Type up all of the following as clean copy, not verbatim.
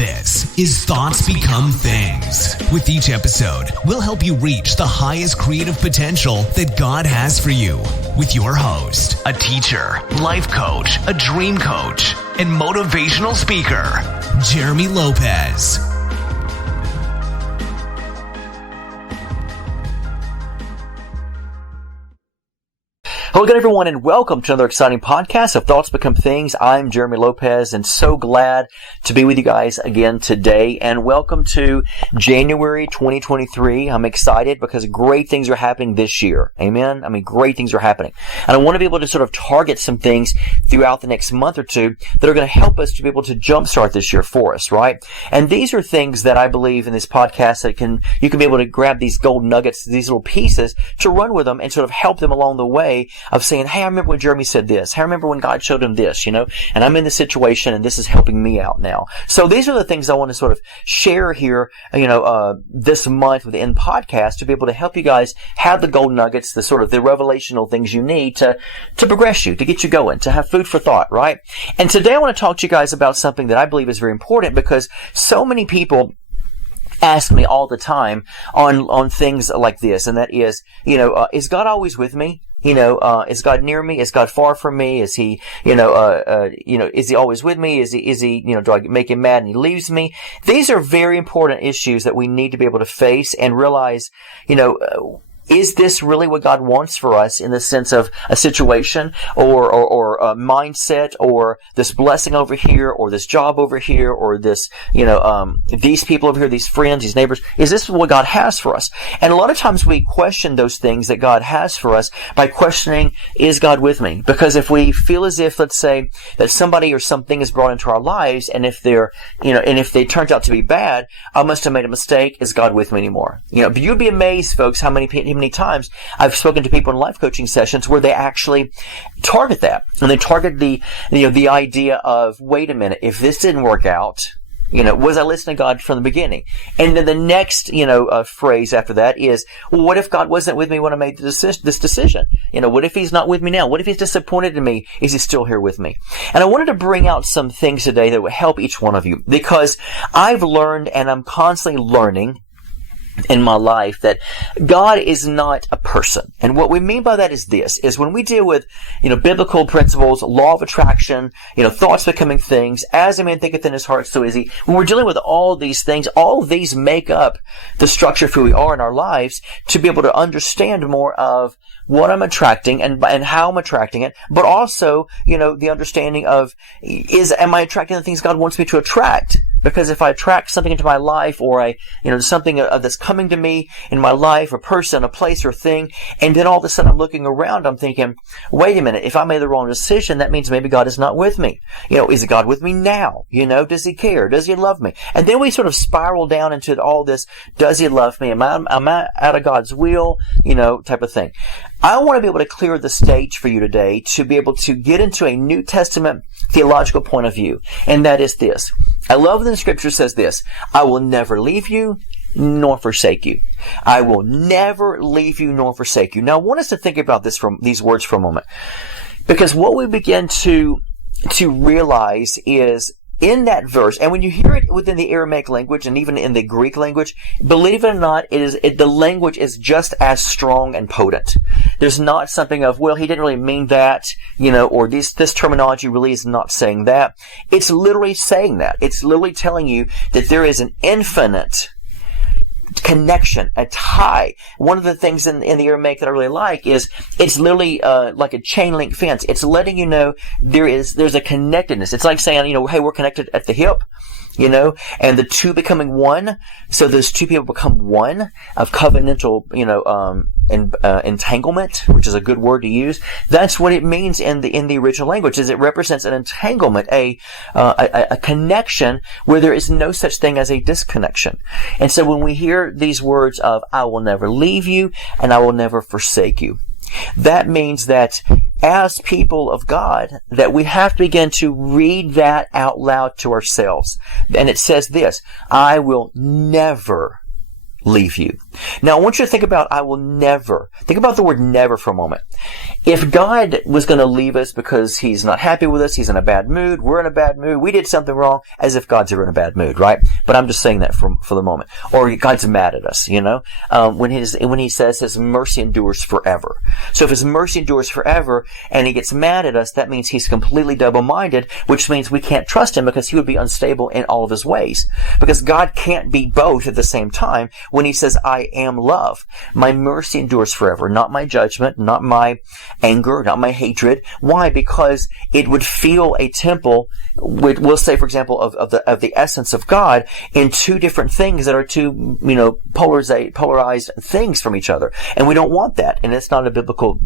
This is Thoughts Become Things. With each episode, we'll help you reach the highest creative potential that God has for you. With your host, a teacher, life coach, a dream coach, and motivational speaker, Jeremy Lopez. Hello again, everyone, and welcome to another exciting podcast of Thoughts Become Things. I'm Jeremy Lopez, and so glad to be with you guys again today. And welcome to January 2023. I'm excited because great things are happening this year. Amen? Great things are happening. And I want to be able to sort of target some things throughout the next month or two that are going to help us to be able to jumpstart this year for us, right? And these are things that I believe in this podcast that you can be able to grab these gold nuggets, these little pieces, to run with them and sort of help them along the way of saying, hey, I remember when Jeremy said this. Hey, I remember when God showed him this, and I'm in this situation and this is helping me out now. So these are the things I want to sort of share here, this month within podcast to be able to help you guys have the gold nuggets, the sort of the revelational things you need to progress you, to get you going, to have food for thought, right? And today I want to talk to you guys about something that I believe is very important because so many people ask me all the time on things like this, and that is, is God always with me? Is God near me? Is God far from me? Is He, is He always with me? Is He, do I make Him mad and He leaves me? These are very important issues that we need to be able to face and realize, is this really what God wants for us in the sense of a situation or a mindset or this blessing over here or this job over here or this, these people over here, these friends, these neighbors? Is this what God has for us? And a lot of times we question those things that God has for us by questioning, is God with me? Because if we feel as if, let's say, that somebody or something is brought into our lives and if they're, and if they turned out to be bad, I must have made a mistake. Is God with me anymore? But you'd be amazed, folks, how many times I've spoken to people in life coaching sessions where they actually target that. And they target the idea of, wait a minute, if this didn't work out, was I listening to God from the beginning? And then the next, phrase after that is, well, what if God wasn't with me when I made this decision? What if He's not with me now? What if He's disappointed in me? Is He still here with me? And I wanted to bring out some things today that would help each one of you because I've learned and I'm constantly learning in my life that God is not a person. And what we mean by that is this, is when we deal with, biblical principles, law of attraction, thoughts becoming things, as a man thinketh in his heart, so is he. When we're dealing with all these things, all of these make up the structure of who we are in our lives to be able to understand more of what I'm attracting and how I'm attracting it, but also, the understanding of, am I attracting the things God wants me to attract? Because if I attract something into my life or something that's coming to me in my life, a person, a place or thing, and then all of a sudden I'm looking around, I'm thinking, wait a minute, if I made the wrong decision, that means maybe God is not with me. Is God with me now? Does He care? Does He love me? And then we sort of spiral down into all this, does He love me? Am I out of God's will? Type of thing. I want to be able to clear the stage for you today to be able to get into a New Testament theological point of view. And that is this. I love that the Scripture says this, I will never leave you nor forsake you. I will never leave you nor forsake you. Now, I want us to think about these words for a moment. Because what we begin to realize is in that verse, and when you hear it within the Aramaic language and even in the Greek language, believe it or not, the language is just as strong and potent. There's not something of, well, he didn't really mean that, or this terminology really is not saying that. It's literally saying that. It's literally telling you that there is an infinite connection, a tie. One of the things in the Aramaic that I really like is it's literally like a chain link fence. It's letting you know there's a connectedness. It's like saying, hey, we're connected at the hip, and the two becoming one. So those two people become one of covenantal, entanglement, which is a good word to use. That's what it means in the original language. Is it represents an entanglement, a connection where there is no such thing as a disconnection. And so when we hear these words of I will never leave you and I will never forsake you, that means that as people of God, that we have to begin to read that out loud to ourselves. And it says this, I will never leave you. Now, I want you to think about think about the word never for a moment. If God was going to leave us because He's not happy with us, He's in a bad mood, we're in a bad mood, we did something wrong, as if God's ever in a bad mood, right? But I'm just saying that for the moment. Or God's mad at us, when He says His mercy endures forever. So if His mercy endures forever and He gets mad at us, that means He's completely double-minded, which means we can't trust Him because He would be unstable in all of His ways. Because God can't be both at the same time. When He says, I am love, my mercy endures forever, not my judgment, not my anger, not my hatred. Why? Because it would fill a temple, we'll say, for example, of the essence of God in two different things that are two, polarized things from each other. And we don't want that. And it's not a biblical,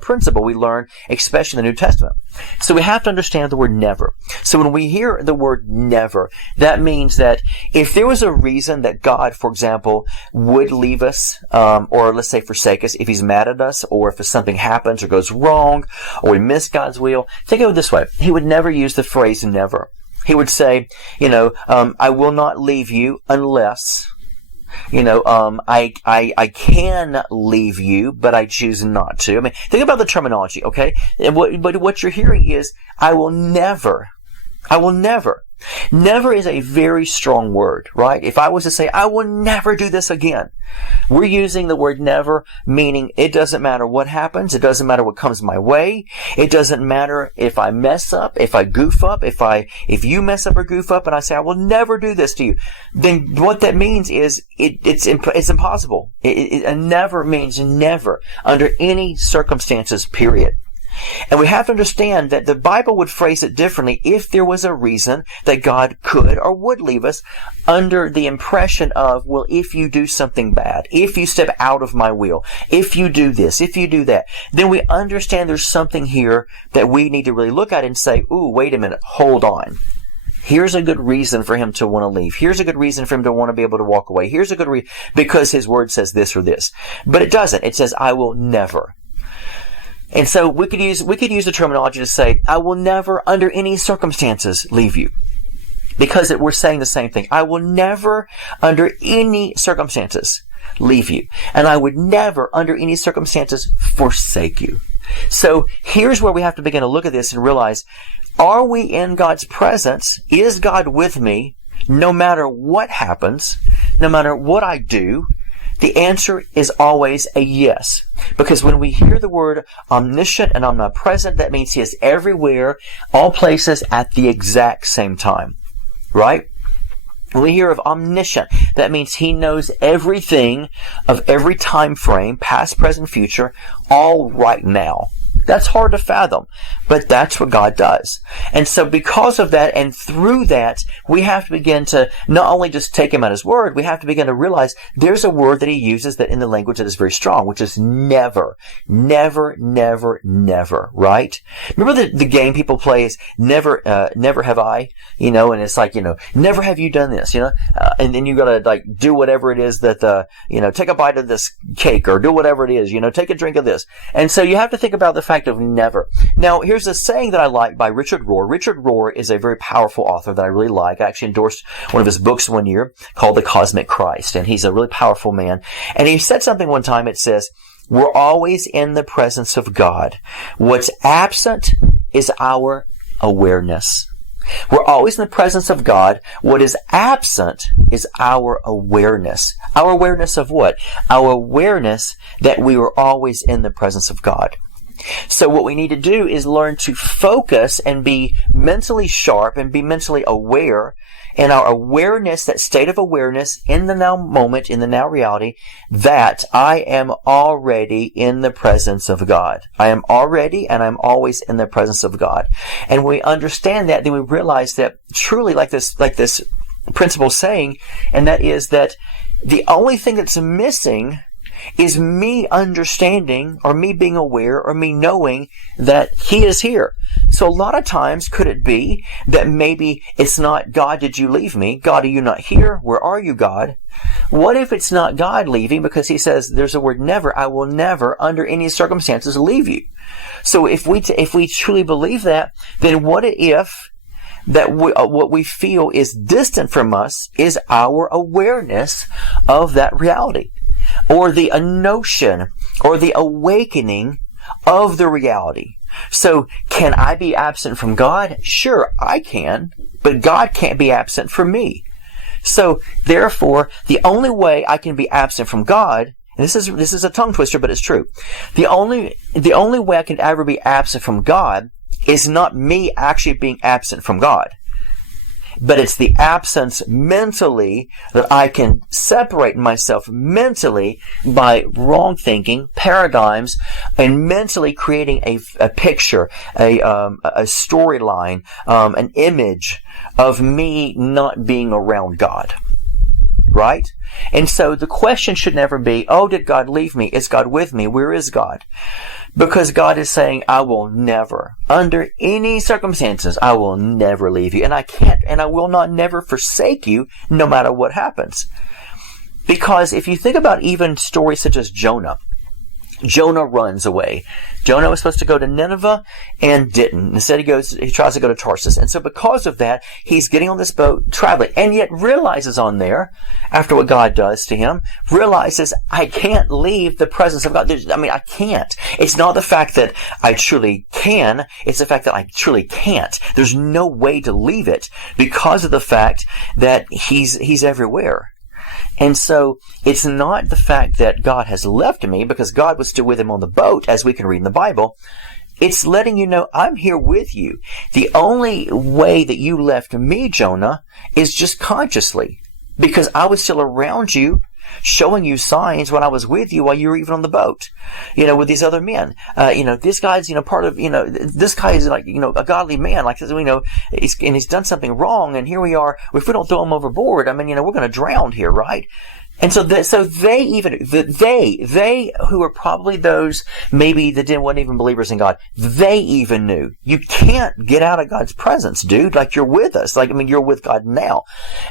principle we learn, especially in the New Testament. So we have to understand the word never. So when we hear the word never, that means that if there was a reason that God, for example, would leave us, or let's say forsake us, if He's mad at us, or if something happens or goes wrong, or we miss God's will, think of it this way. He would never use the phrase never. He would say, I will not leave you unless, I can leave you, but I choose not to. I mean, think about the terminology, okay? And what you're hearing is, I will never. Never is a very strong word, right? If I was to say, I will never do this again, we're using the word never, meaning it doesn't matter what happens, it doesn't matter what comes my way, it doesn't matter if I mess up, if I goof up, if you mess up or goof up and I say, I will never do this to you, then what that means is it's impossible. A never means never, under any circumstances, period. And we have to understand that the Bible would phrase it differently if there was a reason that God could or would leave us under the impression of, well, if you do something bad, if you step out of my will, if you do this, if you do that, then we understand there's something here that we need to really look at and say, ooh, wait a minute, hold on. Here's a good reason for him to want to leave. Here's a good reason for him to want to be able to walk away. Here's a good reason, because his word says this or this. But it doesn't. It says, I will never. And so we could use the terminology to say, I will never, under any circumstances, leave you. Because we're saying the same thing. I will never, under any circumstances, leave you. And I would never, under any circumstances, forsake you. So here's where we have to begin to look at this and realize, are we in God's presence? Is God with me no matter what happens, no matter what I do? The answer is always a yes. Because when we hear the word omniscient and omnipresent, that means He is everywhere, all places, at the exact same time. Right? When we hear of omniscient, that means He knows everything of every time frame, past, present, future, all right now. That's hard to fathom, but that's what God does. And so because of that and through that, we have to begin to not only just take Him at His word, we have to begin to realize there's a word that He uses that in the language that is very strong, which is never. Never, never, never, right? Remember the game people play is never have I, and it's like, never have you done this, and then you gotta do whatever it is that, take a bite of this cake or do whatever it is, take a drink of this. And so you have to think about the fact of never. Now, here's a saying that I like by Richard Rohr. Richard Rohr is a very powerful author that I really like. I actually endorsed one of his books one year called The Cosmic Christ, and he's a really powerful man. And he said something one time. It says, we're always in the presence of God. What's absent is our awareness. We're always in the presence of God. What is absent is our awareness. Our awareness of what? Our awareness that we were always in the presence of God. So what we need to do is learn to focus and be mentally sharp and be mentally aware in our awareness, that state of awareness in the now moment, in the now reality, that I am already in the presence of God. I am already and I'm always in the presence of God. And when we understand that, then we realize that truly like this principle saying, and that is that the only thing that's missing is me understanding or me being aware or me knowing that He is here. So a lot of times, could it be that maybe it's not, God, did you leave me? God, are you not here? Where are you, God? What if it's not God leaving, because He says there's a word never, I will never under any circumstances leave you. So if we truly believe that, then what if that what we feel is distant from us is our awareness of that reality, or the notion, or the awakening of the reality. So, can I be absent from God? Sure, I can, but God can't be absent from me. So, therefore, the only way I can be absent from God, and this is a tongue twister, but it's true. The only way I can ever be absent from God is not me actually being absent from God, but it's the absence mentally that I can separate myself mentally by wrong thinking, paradigms, and mentally creating a picture, a storyline, an image of me not being around God. Right? And so the question should never be, oh, did God leave me? Is God with me? Where is God? Because God is saying, I will never, under any circumstances, I will never leave you. And I can't, and I will not never forsake you, no matter what happens. Because if you think about even stories such as Jonah runs away. Jonah was supposed to go to Nineveh and didn't. Instead he tries to go to Tarsus. And so because of that, he's getting on this boat, traveling, and yet realizes on there, after what God does to him, realizes, I can't leave the presence of God. I can't. It's not the fact that I truly can, it's the fact that I truly can't. There's no way to leave it because of the fact that he's everywhere. And so, it's not the fact that God has left me, because God was still with him on the boat, as we can read in the Bible. It's letting you know, I'm here with you. The only way that you left me, Jonah, is just consciously. Because I was still around you, showing you signs when I was with you while you were even on the boat, with these other men. This guy's, part of, this guy is like, a godly man, like, he's done something wrong, and here we are. If we don't throw him overboard, we're going to drown here, right? And so they who were probably those maybe that wasn't even believers in God, they even knew, you can't get out of God's presence, dude. Like, you're with us. You're with God now.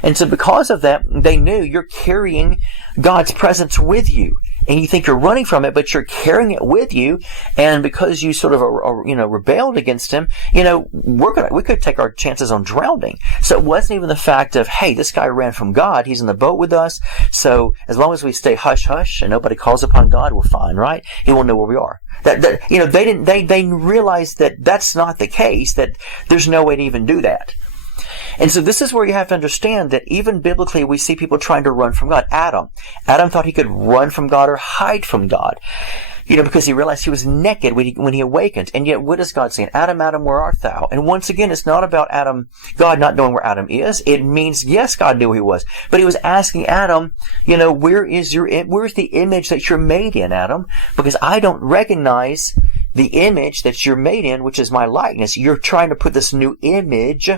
And so because of that, they knew you're carrying God's presence with you. And you think you're running from it, but you're carrying it with you. And because you sort of, rebelled against him, we could take our chances on drowning. So it wasn't even the fact of, hey, this guy ran from God. He's in the boat with us. So as long as we stay hush hush and nobody calls upon God, we're fine, right? He won't know where we are. They realized that that's not the case, that there's no way to even do that. And so this is where you have to understand that even biblically we see people trying to run from God. Adam thought he could run from God or hide from God, because he realized he was naked when he awakened. And yet what is God saying? Adam, Adam, where art thou? And once again, it's not about God not knowing where Adam is. It means, yes, God knew who he was, but he was asking Adam, where's the image that you're made in, Adam? Because I don't recognize the image that you're made in, which is my likeness. You're trying to put this new image.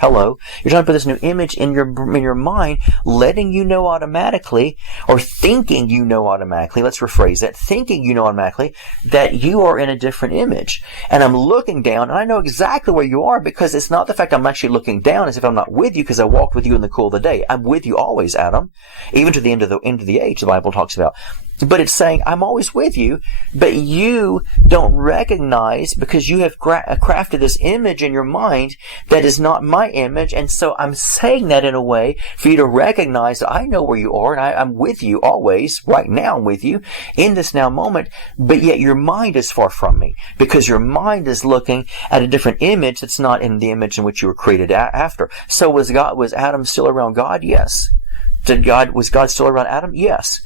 Hello. You're trying to put this new image in your mind, letting you know automatically, or thinking you know automatically, let's rephrase that, thinking you know automatically that you are in a different image. And I'm looking down, and I know exactly where you are, because it's not the fact I'm actually looking down as if I'm not with you, because I walked with you in the cool of the day. I'm with you always, Adam. Even to the end of the age, the Bible talks about. But it's saying, I'm always with you, but you don't recognize, because you have crafted this image in your mind that is not my image. And so I'm saying that in a way for you to recognize that I know where you are, and I'm with you always. Right now I'm with you in this now moment, but yet your mind is far from me, because your mind is looking at a different image that's not in the image in which you were created after. So was Adam still around God? Yes. Was God still around Adam? Yes.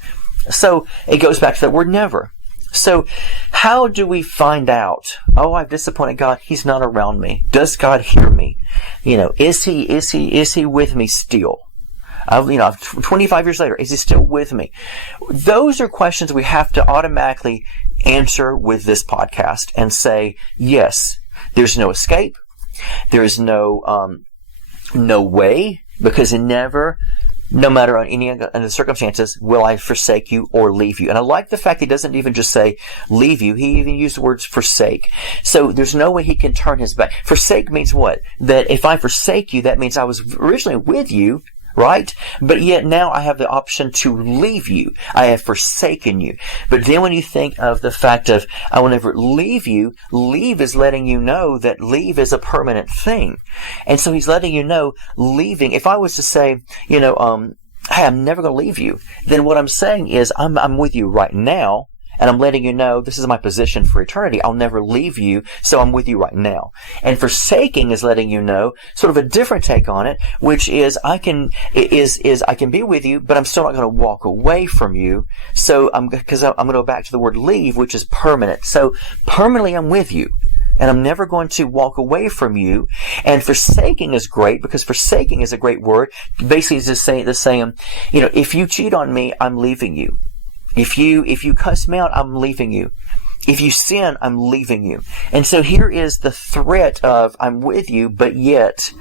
So it goes back to that word never. So how do we find out? Oh, I've disappointed God. He's not around me. Does God hear me? Is he with me still? 25 years later, is he still with me? Those are questions we have to automatically answer with this podcast and say, yes, there's no escape. There is no way, because no matter on any of the circumstances, will I forsake you or leave you. And I like the fact he doesn't even just say leave you. He even used the words forsake. So there's no way he can turn his back. Forsake means what? That if I forsake you, that means I was originally with you, right? But yet now I have the option to leave you. I have forsaken you. But then when you think of the fact of, I will never leave you, leave is letting you know that leave is a permanent thing. And so he's letting you know, leaving, if I was to say, hey, I'm never going to leave you, then what I'm saying is, I'm with you right now, and I'm letting you know this is my position for eternity. I'll never leave you, so I'm with you right now. And forsaking is letting you know sort of a different take on it, which is I can be with you, but I'm still not going to walk away from you. So because I'm going to go back to the word leave, which is permanent. So permanently I'm with you. And I'm never going to walk away from you. And forsaking is great, because forsaking is a great word. Basically, it's just saying, if you cheat on me, I'm leaving you. If you cuss me out, I'm leaving you. If you sin, I'm leaving you. And so here is the threat of, I'm with you, but yet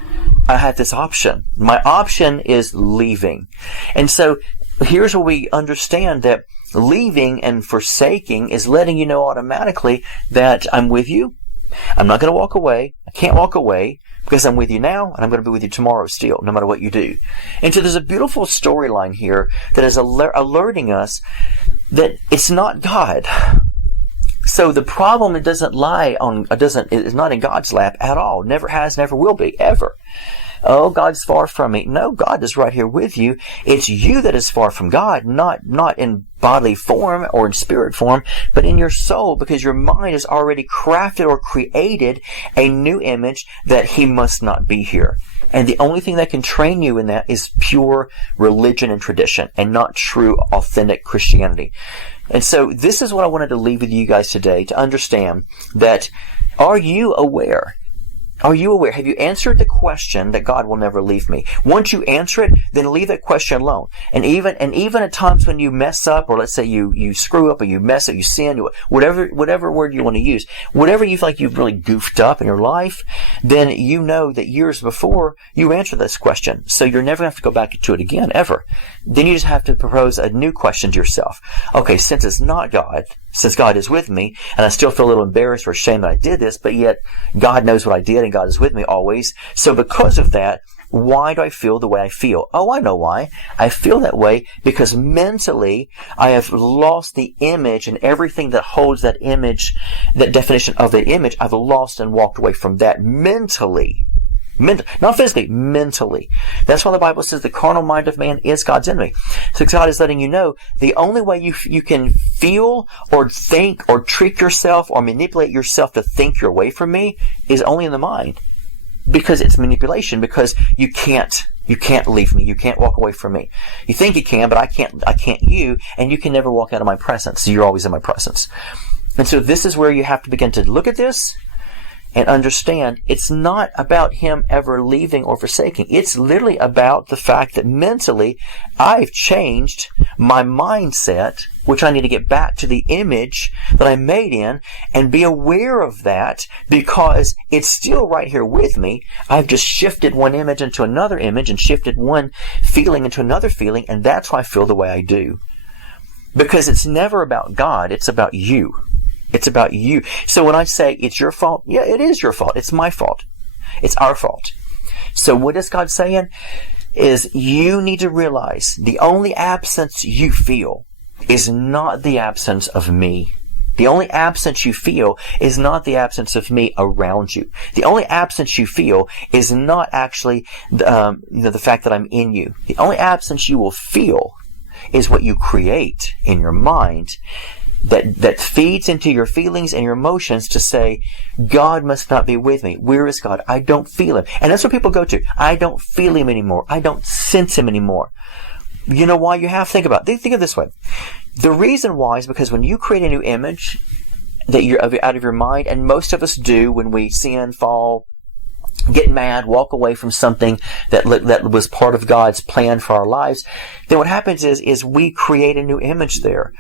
I have this option. My option is leaving. And so here's where we understand that leaving and forsaking is letting you know automatically that I'm with you. I'm not going to walk away. I can't walk away because I'm with you now, and I'm going to be with you tomorrow still, no matter what you do. And so there's a beautiful storyline here that is alerting us that it's not God. So the problem is not in God's lap at all. Never has, never will be, ever. Oh, God's far from me. No, God is right here with you. It's you that is far from God, not in bodily form or in spirit form, but in your soul, because your mind has already crafted or created a new image that He must not be here. And the only thing that can train you in that is pure religion and tradition, and not true, authentic Christianity. And so this is what I wanted to leave with you guys today, to understand that, are you aware? Are you aware? Have you answered the question that God will never leave me? Once you answer it, then leave that question alone. And even at times when you mess up, or let's say you screw up, or you mess up, you sin, whatever word you want to use, whatever you feel like you've really goofed up in your life, then you know that years before you answered this question. So you're never going to have to go back to it again, ever. Then you just have to propose a new question to yourself. Okay, since it's not God, since God is with me, and I still feel a little embarrassed or ashamed that I did this, but yet God knows what I did and God is with me always. So because of that, why do I feel the way I feel? Oh, I know why. I feel that way because mentally I have lost the image, and everything that holds that image, that definition of the image, I've lost and walked away from that mentally. Not physically, mentally. That's why the Bible says the carnal mind of man is God's enemy. So God is letting you know the only way you can feel or think or trick yourself or manipulate yourself to think you're away from me is only in the mind. Because it's manipulation, because you can't leave me. You can't walk away from me. You think you can, but I can't you, and you can never walk out of my presence. You're always in my presence. And so this is where you have to begin to look at this and understand it's not about Him ever leaving or forsaking. It's literally about the fact that mentally I've changed my mindset, which I need to get back to the image that I made in and be aware of that, because it's still right here with me. I've just shifted one image into another image and shifted one feeling into another feeling, and that's why I feel the way I do. Because it's never about God, it's about you. It's about you. So when I say it's your fault, yeah, it is your fault. It's my fault. It's our fault. So what is God saying? Is you need to realize the only absence you feel is not the absence of me. The only absence you feel is not the absence of me around you. The only absence you feel is not actually the fact that I'm in you. The only absence you will feel is what you create in your mind that feeds into your feelings and your emotions to say, God must not be with me. Where is God? I don't feel Him. And that's what people go to. I don't feel Him anymore. I don't sense Him anymore. You know why? You have to think about it. Think of it this way. The reason why is because when you create a new image that you're out of your mind, and most of us do when we sin, fall, get mad, walk away from something that was part of God's plan for our lives, then what happens is we create a new image there.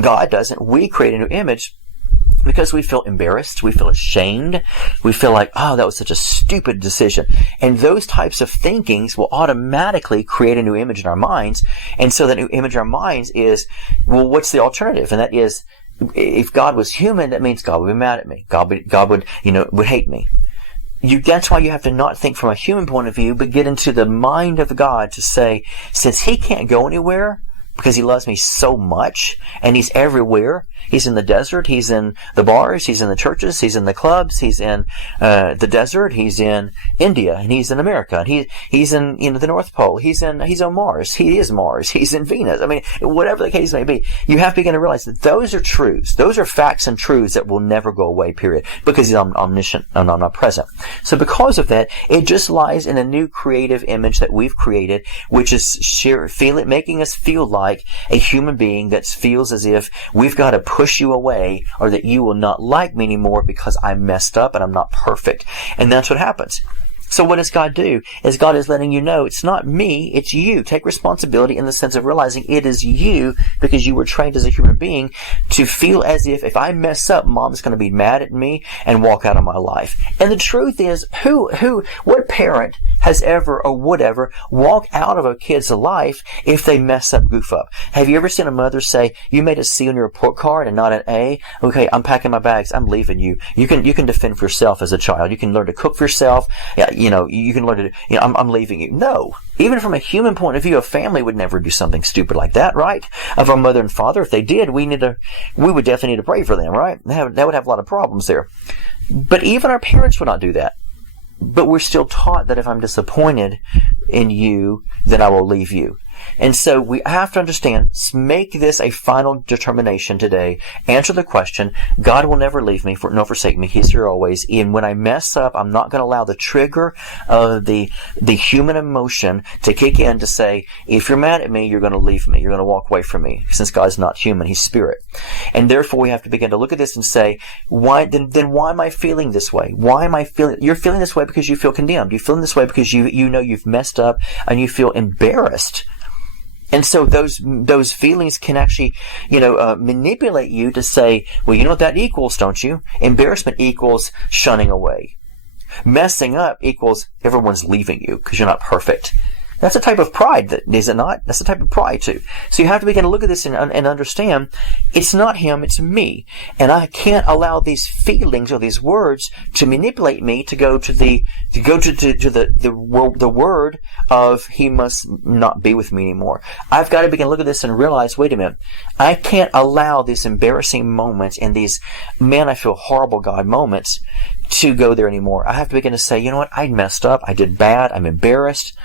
God doesn't. We create a new image because we feel embarrassed, we feel ashamed, we feel like, oh, that was such a stupid decision. And those types of thinkings will automatically create a new image in our minds. And so that new image in our minds is, well, what's the alternative? And that is, if God was human, that means God would be mad at me. God would hate me. that's why you have to not think from a human point of view, but get into the mind of God to say, since He can't go anywhere, because He loves me so much, and He's everywhere. He's in the desert, He's in the bars, He's in the churches, He's in the clubs, He's in the desert, He's in India, and He's in America, and He's in the North Pole, He's on Mars, He is Mars, He's in Venus. I mean, whatever the case may be, you have to begin to realize that those are truths. Those are facts and truths that will never go away, period, because He's omniscient and omnipresent. So because of that, it just lies in a new creative image that we've created, which is making us feel like a human being that feels as if we've got to push you away, or that you will not like me anymore because I'm messed up and I'm not perfect. And that's what happens. So what does God do? Is God is letting you know, it's not me, it's you. Take responsibility in the sense of realizing it is you, because you were trained as a human being to feel as if I mess up, Mom's going to be mad at me and walk out of my life. And the truth is, what parent has ever or would ever walk out of a kid's life if they mess up, goof up? Have you ever seen a mother say, you made a C on your report card and not an A? Okay, I'm packing my bags, I'm leaving you. You can defend for yourself as a child. You can learn to cook for yourself. Yeah, you can learn to, I'm leaving you. No. Even from a human point of view, a family would never do something stupid like that, right? Of our mother and father, if they did, we would definitely need to pray for them, right? That would have a lot of problems there. But even our parents would not do that. But we're still taught that if I'm disappointed in you, then I will leave you. And so we have to understand, make this a final determination today. Answer the question, God will never leave me, nor forsake me. He's here always. And when I mess up, I'm not going to allow the trigger of the human emotion to kick in to say, if you're mad at me, you're going to leave me. You're going to walk away from me. Since God's not human, He's spirit. And therefore we have to begin to look at this and say, why am I feeling this way? Why am I feeling? You're feeling this way because you feel condemned. You're feeling this way because you know you've messed up and you feel embarrassed. And so those feelings can actually, manipulate you to say, well, you know what that equals, don't you? Embarrassment equals shunning away. Messing up equals everyone's leaving you because you're not perfect. That's a type of pride, is it not? That's a type of pride too. So you have to begin to look at this and understand it's not him, it's me. And I can't allow these feelings or these words to manipulate me to go to the word of he must not be with me anymore. I've got to begin to look at this and realize, wait a minute, I can't allow these embarrassing moments and these, man, I feel horrible, God, moments to go there anymore. I have to begin to say, you know what, I messed up, I did bad, I'm embarrassed.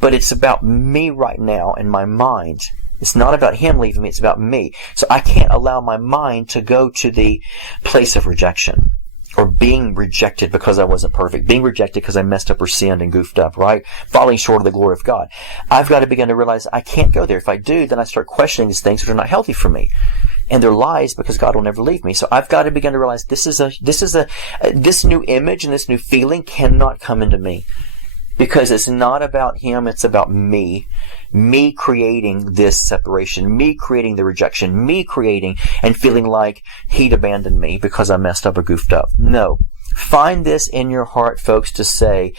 But it's about me right now in my mind. It's not about him leaving me, it's about me. So I can't allow my mind to go to the place of rejection. Or being rejected because I wasn't perfect. Being rejected because I messed up or sinned and goofed up, right? Falling short of the glory of God. I've got to begin to realize I can't go there. If I do, then I start questioning these things which are not healthy for me. And they're lies because God will never leave me. So I've got to begin to realize this new image and this new feeling cannot come into me. Because it's not about him, it's about me. Me creating this separation. Me creating the rejection. Me creating and feeling like he'd abandoned me because I messed up or goofed up. No. Find this in your heart, folks, to say,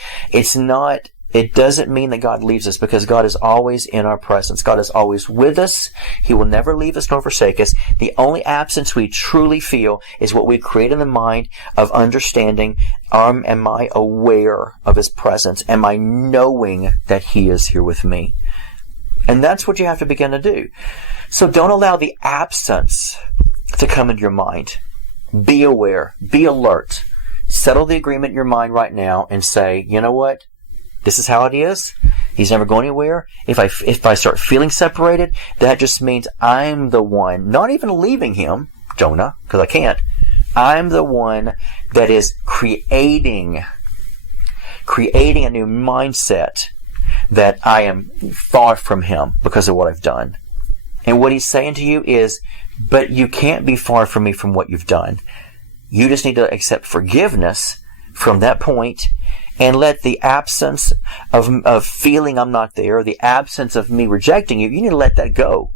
it doesn't mean that God leaves us, because God is always in our presence. God is always with us. He will never leave us nor forsake us. The only absence we truly feel is what we create in the mind of understanding. Am I aware of His presence? Am I knowing that He is here with me? And that's what you have to begin to do. So don't allow the absence to come into your mind. Be aware. Be alert. Settle the agreement in your mind right now and say, you know what? This is how it is. He's never going anywhere. If I start feeling separated, that just means I'm the one, not even leaving him, Jonah, because I can't. I'm the one that is creating a new mindset that I am far from him because of what I've done. And what he's saying to you is, but you can't be far from me from what you've done. You just need to accept forgiveness from that point. And let the absence of feeling I'm not there, the absence of me rejecting you, you need to let that go.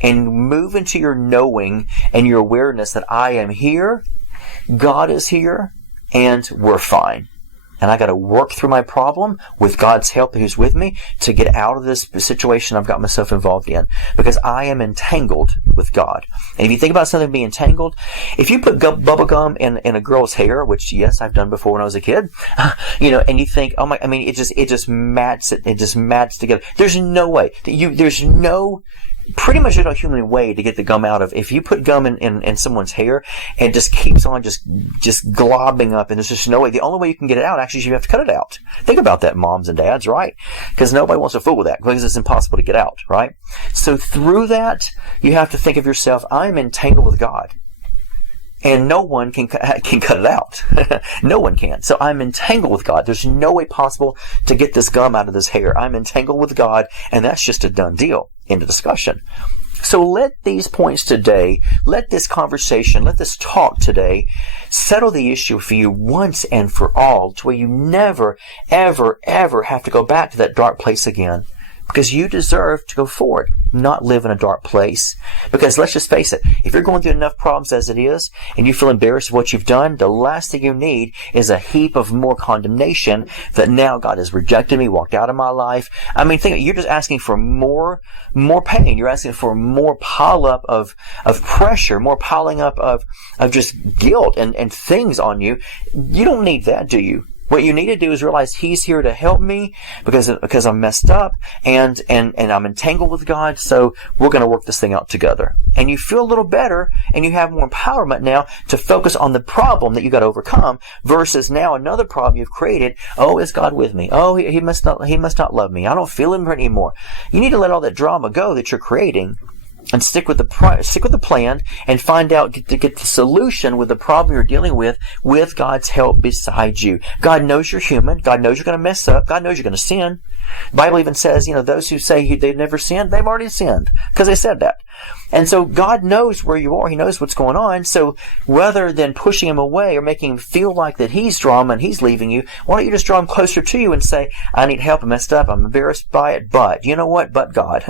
And move into your knowing and your awareness that I am here, God is here, and we're fine. And I got to work through my problem with God's help who's with me to get out of this situation I've got myself involved in, because I am entangled with God. And if you think about something being entangled, if you put bubble gum in a girl's hair, which yes, I've done before when I was a kid, and you think, oh my, I mean, it just mats together. There's no way pretty much no human way to get the gum out of. If you put gum in someone's hair and it just keeps on just globbing up, and there's just no way. The only way you can get it out, actually, is you have to cut it out. Think about that, moms and dads, right? Because nobody wants to fool with that, because it's impossible to get out, right? So through that, you have to think of yourself, I'm entangled with God. And no one can cut it out. No one can. So I'm entangled with God. There's no way possible to get this gum out of this hair. I'm entangled with God, and that's just a done deal. End of discussion. So let these points today, let this conversation, let this talk today settle the issue for you once and for all, to where you never, ever, ever have to go back to that dark place again. Because you deserve to go forward, not live in a dark place. Because let's just face it, if you're going through enough problems as it is, and you feel embarrassed of what you've done, the last thing you need is a heap of more condemnation that now God has rejected me, walked out of my life. I mean, you're just asking for more pain. You're asking for more pile up of pressure, more piling up of just guilt and things on you. You don't need that, do you? What you need to do is realize He's here to help me because I'm messed up and I'm entangled with God. So we're going to work this thing out together. And you feel a little better, and you have more empowerment now to focus on the problem that you got to overcome versus now another problem you've created. Oh, is God with me? Oh, he must not love me. I don't feel Him anymore. You need to let all that drama go that you're creating, and stick with the plan, and find out, get the solution with the problem you're dealing with God's help beside you. God knows you're human. God knows you're going to mess up. God knows you're going to sin. The Bible even says, those who say they've never sinned, they've already sinned, because they said that. And so God knows where you are. He knows what's going on. So rather than pushing Him away or making Him feel like that He's drama and He's leaving you, why don't you just draw Him closer to you and say, I need help. I'm messed up. I'm embarrassed by it. But you know what? But God,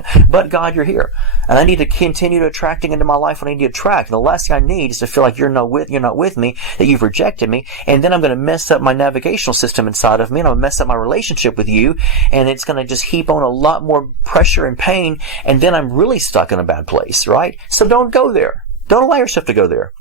you're here. And I need to continue to attracting into my life what I need to attract. And the last thing I need is to feel like you're not with me, that you've rejected me. And then I'm going to mess up my navigational system inside of me, and I'm going to mess up my relationship with you. And it's going to just heap on a lot more pressure and pain. And then I'm really stuck in a bad place, right? So don't go there. Don't allow yourself to go there.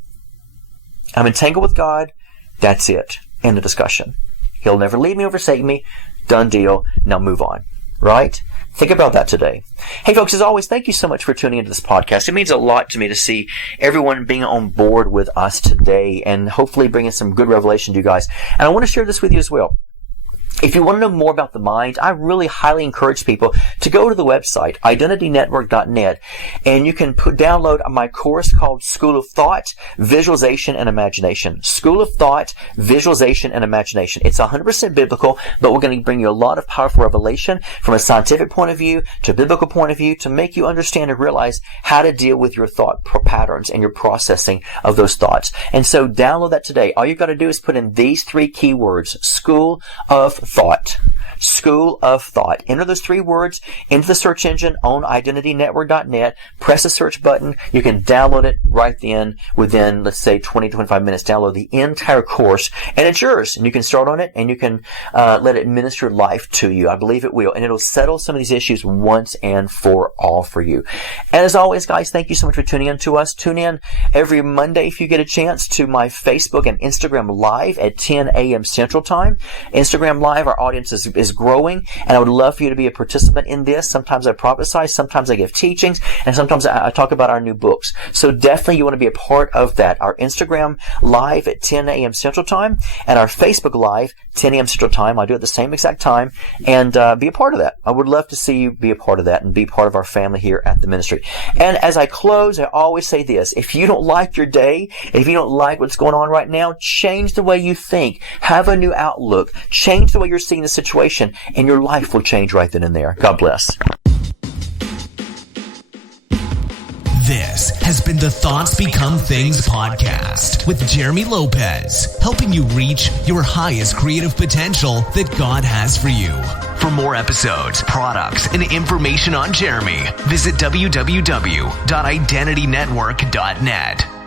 I'm entangled with God. That's it. End of discussion. He'll never leave me or forsake me. Done deal. Now move on. Right? Think about that today. Hey folks, as always, thank you so much for tuning into this podcast. It means a lot to me to see everyone being on board with us today, and hopefully bringing some good revelation to you guys. And I want to share this with you as well. If you want to know more about the mind, I really highly encourage people to go to the website, identitynetwork.net, and you can download my course called School of Thought, Visualization, and Imagination. School of Thought, Visualization, and Imagination. It's 100% biblical, but we're going to bring you a lot of powerful revelation from a scientific point of view to a biblical point of view to make you understand and realize how to deal with your thought patterns and your processing of those thoughts. And so download that today. All you've got to do is put in these 3 keywords: School of Thought. School of Thought. Enter those 3 words into the search engine on identitynetwork.net. Press the search button. You can download it right then within, let's say, 20 to 25 minutes. Download the entire course, and it's yours. And you can start on it, and you can let it minister life to you. I believe it will. And it'll settle some of these issues once and for all for you. And as always, guys, thank you so much for tuning in to us. Tune in every Monday, if you get a chance, to my Facebook and Instagram Live at 10 a.m. Central Time. Instagram Live, our audience is growing, and I would love for you to be a participant in this. Sometimes I prophesy, sometimes I give teachings, and sometimes I talk about our new books. So definitely you want to be a part of that. Our Instagram Live at 10 a.m. Central Time, and our Facebook Live 10 a.m. Central Time. I do it at the same exact time, and be a part of that. I would love to see you be a part of that and be part of our family here at the ministry. And as I close, I always say this: if you don't like your day, if you don't like what's going on right now, change the way you think. Have a new outlook. Change the way you're seeing the situation, and your life will change right then and there. God bless. This has been the Thoughts Become Things podcast with Jeremy Lopez, helping you reach your highest creative potential that God has for you. For more episodes, products, and information on Jeremy, visit www.identitynetwork.net.